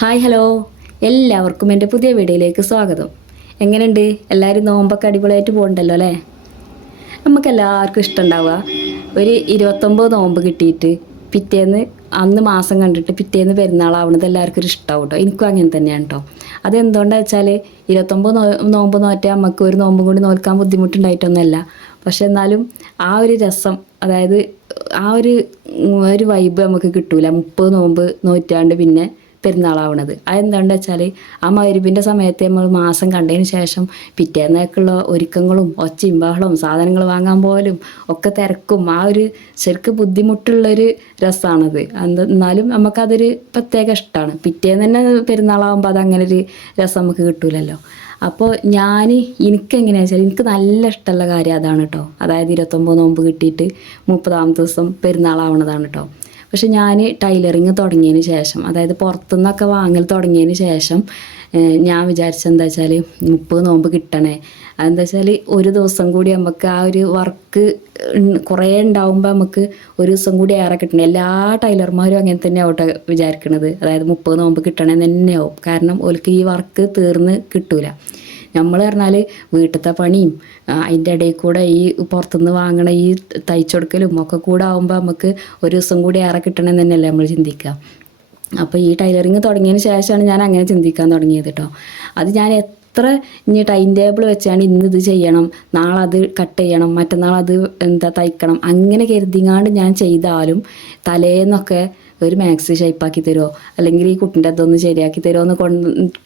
Hi hello, എല്ലാവർക്കും എൻ്റെ പുതിയ വീഡിയോയിലേക്ക് സ്വാഗതം. എങ്ങനെയുണ്ട് എല്ലാവരും? നോമ്പൊക്കെ അടിപൊളിയായിട്ട് പോകുന്നുണ്ടല്ലോ അല്ലേ? നമുക്കെല്ലാവർക്കും ഇഷ്ടമുണ്ടാവുക ഒരു 29 നോമ്പ് കിട്ടിയിട്ട് പിറ്റേന്ന് അന്ന് മാസം കണ്ടിട്ട് പിറ്റേന്ന് പെരുന്നാളാവുന്നത് എല്ലാവർക്കും ഒരു ഇഷ്ടമാവും കേട്ടോ. എനിക്കും അങ്ങനെ തന്നെയാണ് കേട്ടോ. അതെന്തുകൊണ്ടാണെന്ന് വെച്ചാൽ 29 നോമ്പ് നോറ്റാൽ നമുക്ക് ഒരു നോമ്പും കൂടി നോൽക്കാൻ ബുദ്ധിമുട്ടുണ്ടായിട്ടൊന്നുമല്ല. പക്ഷെ എന്നാലും ആ ഒരു രസം, അതായത് ആ ഒരു വൈബ് നമുക്ക് കിട്ടൂല 30 നോമ്പ് നോറ്റാണ്ട് പിന്നെ പെരുന്നാളാവണത്. അതെന്താണെന്ന് വെച്ചാൽ ആ മഗ്‌രിബിൻ്റെ സമയത്ത് നമ്മൾ മാസം കണ്ടതിന് ശേഷം പിറ്റേന്നേക്കുള്ള ഒരുക്കങ്ങളും ഒച്ചയും ബഹളവും സാധനങ്ങൾ വാങ്ങാൻ പോലും ഒക്കെ തിരക്കും ആ ഒരു ശരിക്കും ബുദ്ധിമുട്ടുള്ളൊരു രസമാണത്. എന്നാലും നമുക്കതൊരു പ്രത്യേക ഇഷ്ടമാണ്. പിറ്റേന്ന് തന്നെ പെരുന്നാളാകുമ്പോൾ അതങ്ങനെ ഒരു രസം നമുക്ക് കിട്ടൂലല്ലോ. അപ്പോൾ എനിക്കെങ്ങനെയാണെന്ന് വെച്ചാൽ എനിക്ക് നല്ല ഇഷ്ടമുള്ള കാര്യം അതാണ് കേട്ടോ. അതായത് 29 നോമ്പ് കിട്ടിയിട്ട് 30ാമത്തെ ദിവസം പെരുന്നാളാവണതാണ് കേട്ടോ. പക്ഷെ ഞാൻ ടൈലറിങ് തുടങ്ങിയതിന് ശേഷം, അതായത് പുറത്തുനിന്നൊക്കെ വാങ്ങൽ തുടങ്ങിയതിന് ശേഷം ഞാൻ വിചാരിച്ചത് എന്താ വെച്ചാൽ 30 നോമ്പ് കിട്ടണേ. അതെന്താ വെച്ചാൽ ഒരു ദിവസം കൂടി നമുക്ക് ആ ഒരു വർക്ക് കുറേ ഉണ്ടാവുമ്പോൾ നമുക്ക് ഒരു ദിവസം കൂടി ഏറെ കിട്ടണം. എല്ലാ ടൈലർമാരും അങ്ങനെ തന്നെ ആവട്ടെ വിചാരിക്കണത്. അതായത് 30 നോമ്പ് കിട്ടണമെന്ന് തന്നെയാവും. കാരണം ഓൾക്ക് ഈ വർക്ക് തീർന്ന് കിട്ടൂല. നമ്മൾ പറഞ്ഞാൽ വീട്ടിലത്തെ പണിയും അതിൻ്റെ ഇടയിൽ കൂടെ ഈ പുറത്തുനിന്ന് വാങ്ങണ ഈ തയ്ച്ചെടുക്കലും ഒക്കെ കൂടെ ആകുമ്പോൾ നമുക്ക് ഒരു ദിവസം കൂടി ഏറെ കിട്ടണമെന്ന് തന്നെയല്ലേ നമ്മൾ ചിന്തിക്കുക. അപ്പോൾ ഈ ടൈലറിങ് തുടങ്ങിയതിന് ശേഷമാണ് ഞാൻ അങ്ങനെ ചിന്തിക്കാൻ തുടങ്ങിയത് കേട്ടോ. അത് ഞാൻ ഇനി ടൈം ടേബിൾ വെച്ചാണ് ഇന്നിത് ചെയ്യണം, നാളെ അത് കട്ട് ചെയ്യണം, മറ്റന്നാൾ അത് തയ്ക്കണം, അങ്ങനെ കരുതിങ്ങാണ്ട് ഞാൻ ചെയ്താലും തലേന്നൊക്കെ ഒരു മാക്സി ഷേപ്പാക്കി തരുമോ, അല്ലെങ്കിൽ ഈ കുട്ടിൻ്റെ അതൊന്ന് ശരിയാക്കി തരുമോ എന്ന്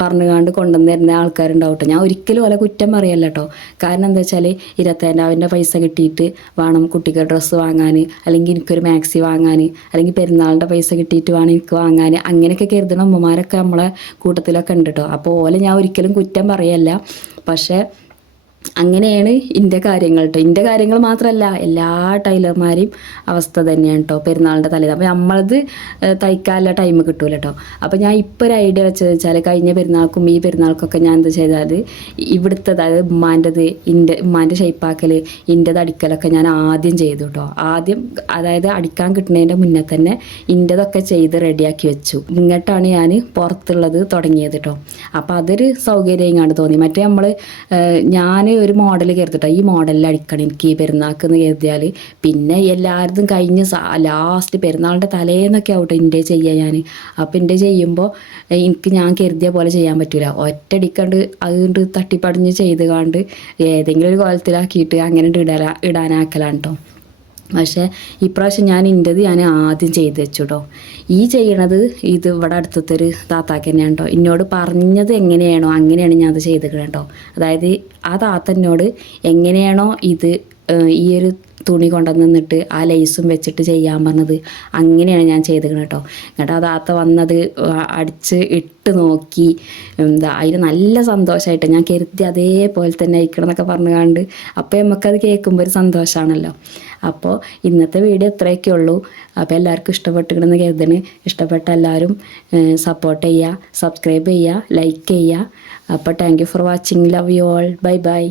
പറഞ്ഞുകൊണ്ട് കൊണ്ടുവന്ന് തരുന്ന ആൾക്കാരുണ്ടാവും കേട്ടോ. ഞാൻ ഒരിക്കലും ഓലെ കുറ്റം പറയല്ല കേട്ടോ. കാരണം എന്താ വെച്ചാൽ 27,000 പൈസ കിട്ടിയിട്ട് വേണം കുട്ടിക്ക് ഡ്രസ്സ് വാങ്ങാൻ, അല്ലെങ്കിൽ എനിക്കൊരു മാക്സി വാങ്ങാൻ, അല്ലെങ്കിൽ പെരുന്നാളിൻ്റെ പൈസ കിട്ടിയിട്ട് വേണം എനിക്ക് വാങ്ങാൻ, അങ്ങനെയൊക്കെ കരുതണം അമ്മമാരൊക്കെ നമ്മളെ കൂട്ടത്തിലൊക്കെ ഉണ്ട് കേട്ടോ. അപ്പോൾ ഓലെ ഞാൻ ഒരിക്കലും കുറ്റം പറയല്ല. പക്ഷേ അങ്ങനെയാണ് എൻ്റെ കാര്യങ്ങൾ കേട്ടോ. എൻ്റെ കാര്യങ്ങൾ മാത്രമല്ല, എല്ലാ ടൈലർമാരെയും അവസ്ഥ തന്നെയാണ് കേട്ടോ. പെരുന്നാളിൻ്റെ തലേന്ന് അപ്പോൾ നമ്മളത് തയ്ക്കാനുള്ള ടൈം കിട്ടൂല കേട്ടോ. അപ്പോൾ ഞാൻ ഇപ്പോൾ ഒരു ഐഡിയ വെച്ചത് വെച്ചാൽ കഴിഞ്ഞ പെരുന്നാൾക്കും ഈ പെരുന്നാൾക്കൊക്കെ ഞാൻ എന്താ ചെയ്താൽ ഇവിടുത്തെ, അതായത് ഉമ്മാൻ്റെ ഷേപ്പാക്കൽ, ഇൻ്റെത് അടിക്കലൊക്കെ ഞാൻ ആദ്യം ചെയ്തു കേട്ടോ. ആദ്യം അതായത് അടിക്കാൻ കിട്ടുന്നതിൻ്റെ മുന്നേ തന്നെ ഇൻ്റെതൊക്കെ ചെയ്ത് റെഡിയാക്കി വെച്ചു. ഇങ്ങോട്ടാണ് ഞാൻ പുറത്തുള്ളത് തുടങ്ങിയത് കേട്ടോ. അപ്പോൾ അതൊരു സൗകര്യമായിങ്ങാണ്ട് തോന്നി. മറ്റേ ഞാൻ ഒരു മോഡൽ കരുതിട്ടോ, ഈ മോഡലിൽ അടിക്കണം എനിക്ക് ഈ പെരുന്നാൾക്കെന്ന് കരുതിയാൽ പിന്നെ എല്ലാവരും കഴിഞ്ഞ് ലാസ്റ്റ് പെരുന്നാളിൻ്റെ തലേന്നൊക്കെ ആവട്ടെ എൻ്റെ ചെയ്യുക ഞാൻ. അപ്പോൾ എൻ്റെ ചെയ്യുമ്പോൾ ഞാൻ കരുതിയ പോലെ ചെയ്യാൻ പറ്റില്ല. ഒറ്റയടിക്കണ്ട് അതുകൊണ്ട് തട്ടിപ്പടിഞ്ഞ് ചെയ്ത് കണ്ട് ഏതെങ്കിലും ഒരു കോലത്തിലാക്കിയിട്ട് അങ്ങനെ ഇടാനാക്കലാണ് കേട്ടോ. പക്ഷേ ഇപ്രാവശ്യം ഞാൻ ആദ്യം ചെയ്ത് വെച്ചു കേട്ടോ. ചെയ്യണത് ഇത് ഇവിടെ അടുത്തത്തെ ഒരു താത്താക്ക് തന്നെയാണ് കേട്ടോ. എന്നോട് പറഞ്ഞത് എങ്ങനെയാണോ അങ്ങനെയാണ് ഞാൻ അത് ചെയ്തിരിക്കണം കേട്ടോ. അതായത് ആ താത്ത എന്നോട് എങ്ങനെയാണോ ഈ ഒരു തുണി കൊണ്ടുവന്നിട്ട് ആ ലേസും വെച്ചിട്ട് ചെയ്യാൻ പറഞ്ഞത് അങ്ങനെയാണ് ഞാൻ ചെയ്തിരിക്കണം കേട്ടോ. എന്നിട്ട് ആ താത്ത വന്നത് അടിച്ച് ഇട്ട് നോക്കി അതിന് നല്ല സന്തോഷമായിട്ട് ഞാൻ കരുതി അതേപോലെ തന്നെ അയക്കണം എന്നൊക്കെ പറഞ്ഞുകൊണ്ട് അപ്പോൾ നമുക്കത് കേൾക്കുമ്പോൾ ഒരു സന്തോഷമാണല്ലോ. അപ്പോൾ ഇന്നത്തെ വീഡിയോ ഇത്രയൊക്കെ ഉള്ളൂ. അപ്പോൾ എല്ലാവർക്കും ഇഷ്ടപ്പെട്ടിരിക്കണമെന്ന് കരുതണ്. ഇഷ്ടപ്പെട്ട എല്ലാവരും സപ്പോർട്ട് ചെയ്യുക, സബ്സ്ക്രൈബ് ചെയ്യുക, ലൈക്ക് ചെയ്യുക. അപ്പോൾ thank you for watching. Love you all. Bye bye.